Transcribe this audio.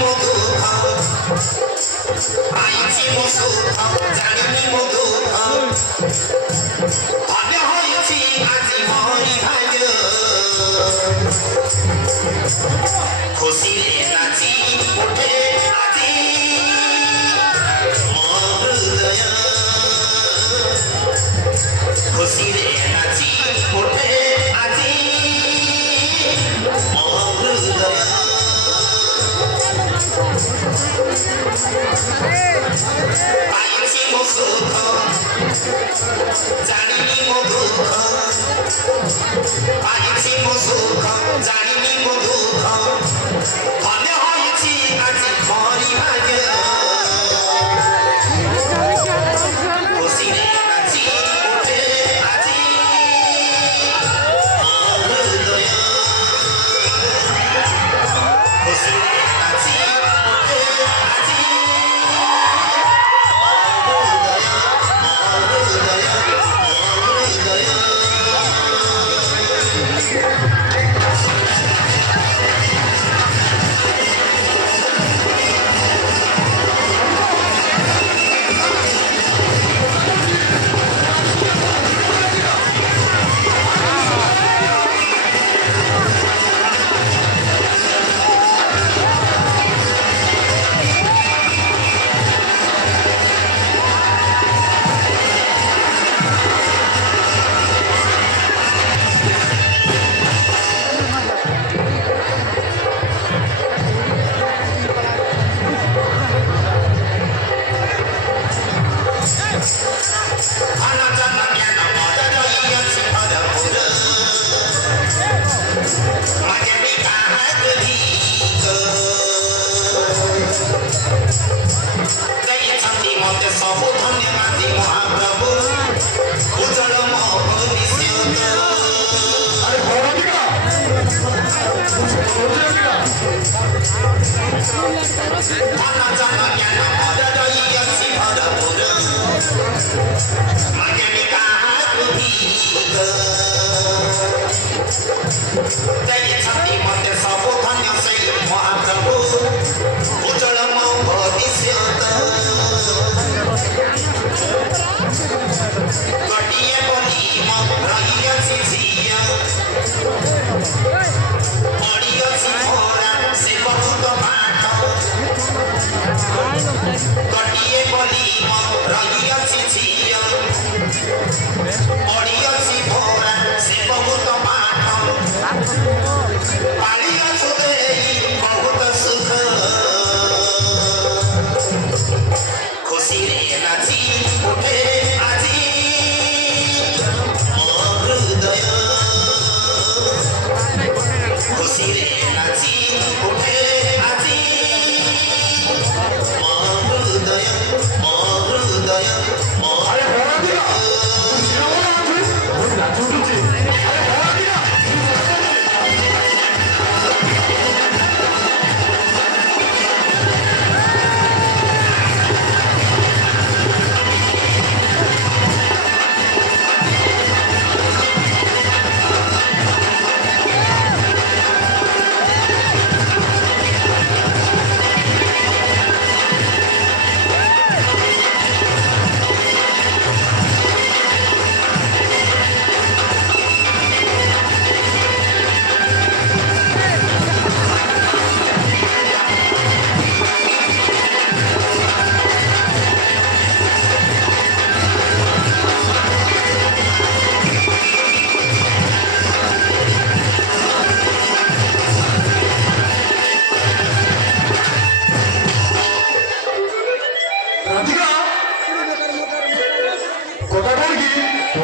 মধু পাইছি সুখ জানিনি মধু ভাবে হয়েছি আজি মরি ভাগ্য খুশিরে নাচি উঠে আজি মহৃদয় খুশিরে নাচি উঠে আজি মহৃদয় পাইছি সুখ জানিনি মধু পাইছি সুখ জানিনি মধু ভাবে হয়েছি আজি মরি ভাগ্য খুশিরে নাচি উঠে আজি মহৃদয় খুশিরে নাচি উঠে আজি ସବୁ ଧନ୍ୟ ମାତି ମହାପ୍ରଭୁ ଉଜ୍ଜଳ ମୋ ଭବିଷ୍ୟତ ଧନ ଜନ ଜ୍ଞାନ ପଦ ରହିଅଛି ଭରପୁର ମାଗେନି କାହାକୁ ଭିକ ଦେଇଛନ୍ତି ମତେ ସବୁ ଧନ୍ୟ ସେଇ ମହାପ୍ରଭୁ ଉଜ୍ଜଳ ମୋ ଭବିଷ୍ୟତ ଗୋଟିଏ ବୋଲି ମୋ ରହିଅଛି ଝିଅ ପଡ଼ିଅଛି ଭରା ସେ ବହୁତ ପାଠ ଗୋଟିଏ ବୋଲି ମୋ ରହିଅଛି ଝିଅ ପଡ଼ିଅଛି ଭରା ସେ ବହୁତ ପାଠ ପାଳିଅଛୁ ଦେଇ ବହୁତ ସୁଖ খুশিরে নাচি উঠে আজি মহৃদয় খুশিরে নাচি উঠে আজি মহৃদয় মহৃদয় মহৃদয় কথা বলি